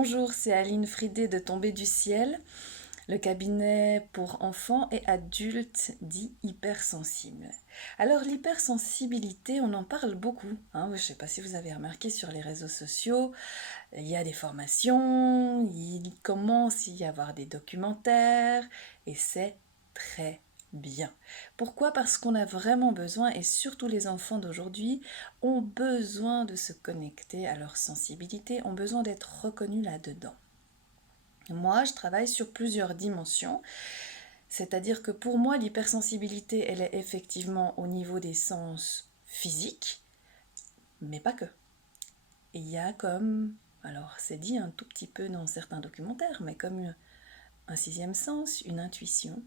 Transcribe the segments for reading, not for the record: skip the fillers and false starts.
Bonjour, c'est Aline Fridé de Tombée du ciel, le cabinet pour enfants et adultes dit hypersensibles. Alors l'hypersensibilité, on en parle beaucoup, hein. Je ne sais pas si vous avez remarqué sur les réseaux sociaux, il y a des formations, il commence à y avoir des documentaires et c'est très bien. Pourquoi? Parce qu'on a vraiment besoin, et surtout les enfants d'aujourd'hui ont besoin de se connecter à leur sensibilité, ont besoin d'être reconnus là-dedans. Moi, je travaille sur plusieurs dimensions, c'est-à-dire que pour moi, l'hypersensibilité, elle est effectivement au niveau des sens physiques, mais pas que. Et il y a comme, alors c'est dit un tout petit peu dans certains documentaires, mais comme un sixième sens, une intuition.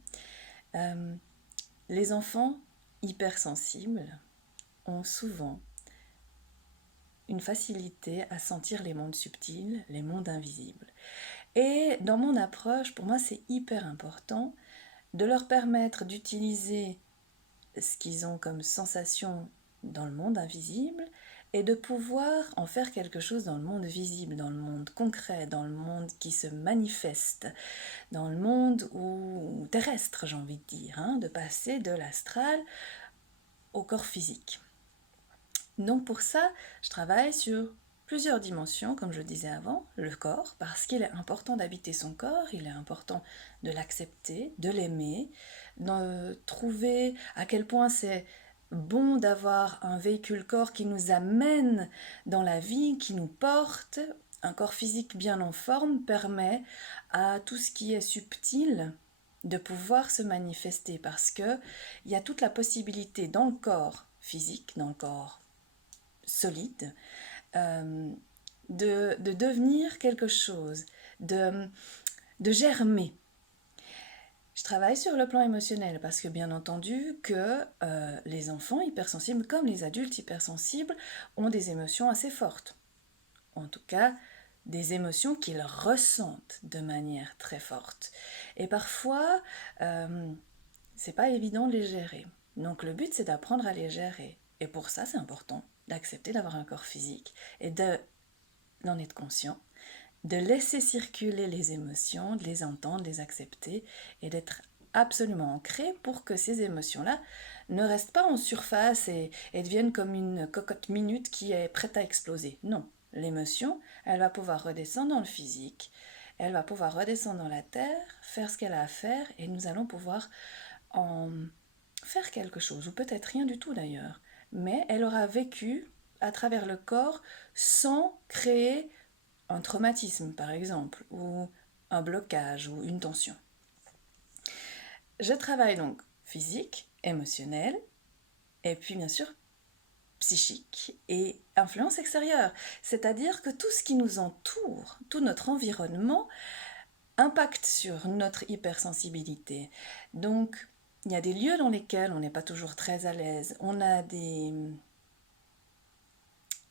Euh, les enfants hypersensibles ont souvent une facilité à sentir les mondes subtils, les mondes invisibles. Et dans mon approche, pour moi, c'est hyper important de leur permettre d'utiliser ce qu'ils ont comme sensation dans le monde invisible et de pouvoir en faire quelque chose dans le monde visible, dans le monde concret, dans le monde qui se manifeste, dans le monde terrestre, j'ai envie de dire, hein, de passer de l'astral au corps physique. Donc pour ça, je travaille sur plusieurs dimensions, comme je disais avant, le corps, parce qu'il est important d'habiter son corps, il est important de l'accepter, de l'aimer, de trouver à quel point c'est bon d'avoir un véhicule corps qui nous amène dans la vie, qui nous porte. Un corps physique bien en forme permet à tout ce qui est subtil de pouvoir se manifester, parce que il y a toute la possibilité dans le corps physique, dans le corps solide, de devenir quelque chose, de germer. Je travaille sur le plan émotionnel parce que bien entendu que les enfants hypersensibles comme les adultes hypersensibles ont des émotions assez fortes. En tout cas, des émotions qu'ils ressentent de manière très forte. Et parfois, c'est pas évident de les gérer. Donc le but, c'est d'apprendre à les gérer. Et pour ça, c'est important d'accepter d'avoir un corps physique et d'en être conscient, de laisser circuler les émotions, de les entendre, de les accepter et d'être absolument ancré pour que ces émotions-là ne restent pas en surface et deviennent comme une cocotte minute qui est prête à exploser. Non, l'émotion, elle va pouvoir redescendre dans le physique, elle va pouvoir redescendre dans la terre, faire ce qu'elle a à faire et nous allons pouvoir en faire quelque chose, ou peut-être rien du tout d'ailleurs, mais elle aura vécu à travers le corps sans créer un traumatisme par exemple, ou un blocage ou une tension. Je travaille donc physique, émotionnel, et puis bien sûr psychique et influence extérieure. C'est-à-dire que tout ce qui nous entoure, tout notre environnement, impacte sur notre hypersensibilité. Donc, il y a des lieux dans lesquels on n'est pas toujours très à l'aise. On a des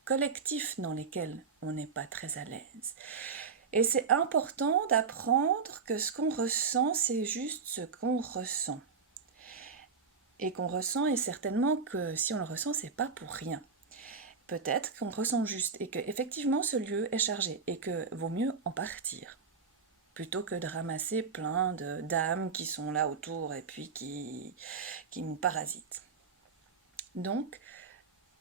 collectifs dans lesquels on n'est pas très à l'aise. Et c'est important d'apprendre que ce qu'on ressent, c'est juste ce qu'on ressent. Et qu'on ressent, et certainement que si on le ressent, c'est pas pour rien. Peut-être qu'on ressent juste et que effectivement ce lieu est chargé et que vaut mieux en partir plutôt que de ramasser plein d'âmes qui sont là autour et puis qui nous parasitent. Donc,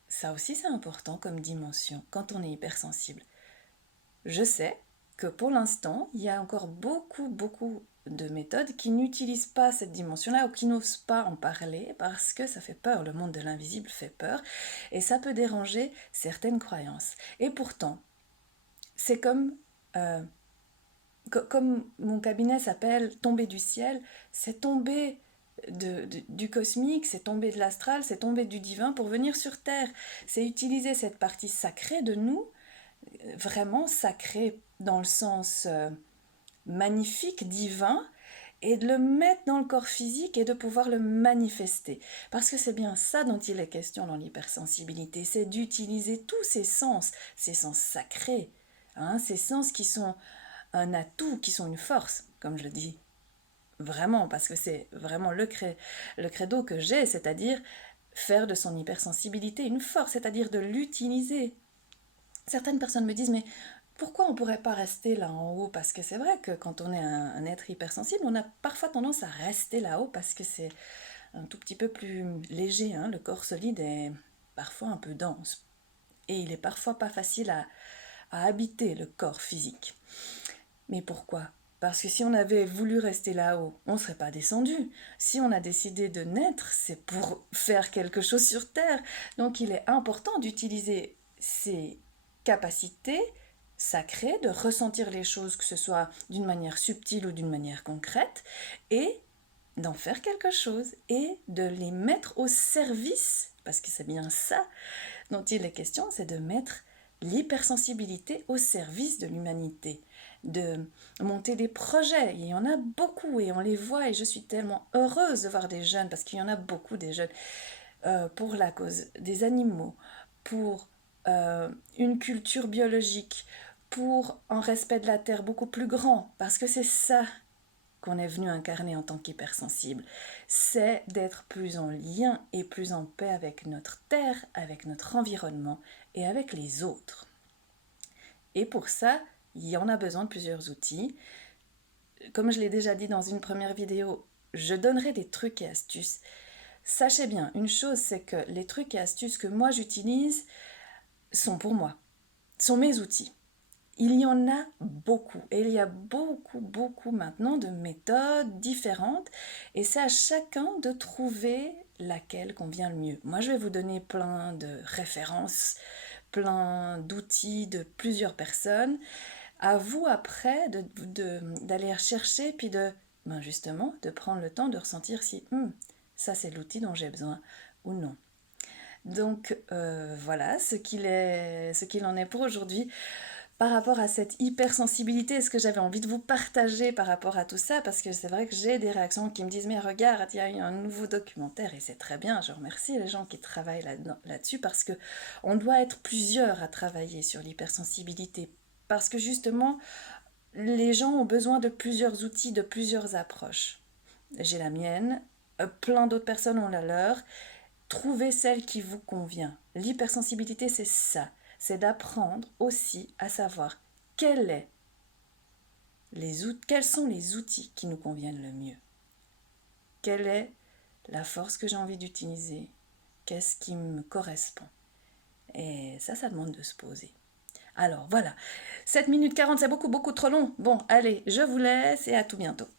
ça aussi c'est important comme dimension quand on est hypersensible. Je sais que pour l'instant, il y a encore beaucoup de méthodes qui n'utilisent pas cette dimension-là ou qui n'osent pas en parler parce que ça fait peur, le monde de l'invisible fait peur et ça peut déranger certaines croyances. Et pourtant, c'est comme mon cabinet s'appelle Tomber du ciel, c'est tomber du cosmique, c'est tomber de l'astral, c'est tomber du divin pour venir sur Terre. C'est utiliser cette partie sacrée de nous, vraiment sacrée dans le sens magnifique, divin, et de le mettre dans le corps physique et de pouvoir le manifester. Parce que c'est bien ça dont il est question dans l'hypersensibilité, c'est d'utiliser tous ces sens sacrés, hein, ces sens qui sont un atout, qui sont une force, comme je le dis. Vraiment, parce que c'est vraiment le credo que j'ai, c'est-à-dire faire de son hypersensibilité une force, c'est-à-dire de l'utiliser. Certaines personnes me disent, mais pourquoi on ne pourrait pas rester là en haut? Parce que c'est vrai que quand on est un être hypersensible, on a parfois tendance à rester là-haut parce que c'est un tout petit peu plus léger, hein. Le corps solide est parfois un peu dense. Et il est parfois pas facile à habiter le corps physique. Mais pourquoi? Parce que si on avait voulu rester là-haut, on ne serait pas descendu. Si on a décidé de naître, c'est pour faire quelque chose sur Terre. Donc il est important d'utiliser ses capacités sacrées, de ressentir les choses, que ce soit d'une manière subtile ou d'une manière concrète, et d'en faire quelque chose, et de les mettre au service, parce que c'est bien ça dont il est question, c'est de mettre l'hypersensibilité au service de l'humanité, de monter des projets. Il y en a beaucoup et on les voit et je suis tellement heureuse de voir des jeunes, parce qu'il y en a beaucoup des jeunes, pour la cause des animaux, pour une culture biologique, pour un respect de la terre beaucoup plus grand, parce que c'est ça qu'on est venu incarner en tant qu'hypersensible, c'est d'être plus en lien et plus en paix avec notre terre, avec notre environnement et avec les autres. Et pour ça, il y en a besoin de plusieurs outils. Comme je l'ai déjà dit dans une première vidéo, je donnerai des trucs et astuces. Sachez bien, une chose, c'est que les trucs et astuces que moi j'utilise sont pour moi, sont mes outils. Il y en a beaucoup et il y a beaucoup maintenant de méthodes différentes et c'est à chacun de trouver laquelle convient le mieux. Moi, je vais vous donner plein de références, plein d'outils de plusieurs personnes. À vous après d'aller chercher puis justement de prendre le temps de ressentir si ça c'est l'outil dont j'ai besoin ou non. Donc voilà ce qu'il en est pour aujourd'hui par rapport à cette hypersensibilité, ce que j'avais envie de vous partager par rapport à tout ça, parce que c'est vrai que j'ai des réactions qui me disent mais regarde, il y a eu un nouveau documentaire et c'est très bien, je remercie les gens qui travaillent là-dessus parce que on doit être plusieurs à travailler sur l'hypersensibilité, parce que justement les gens ont besoin de plusieurs outils, de plusieurs approches. J'ai la mienne, plein d'autres personnes ont la leur. Trouvez celle qui vous convient. L'hypersensibilité, c'est ça. C'est d'apprendre aussi à savoir quels sont les outils qui nous conviennent le mieux. Quelle est la force que j'ai envie d'utiliser? Qu'est-ce qui me correspond? Et ça demande de se poser. Alors voilà, 7 minutes 40, c'est beaucoup trop long. Bon, allez, je vous laisse et à tout bientôt.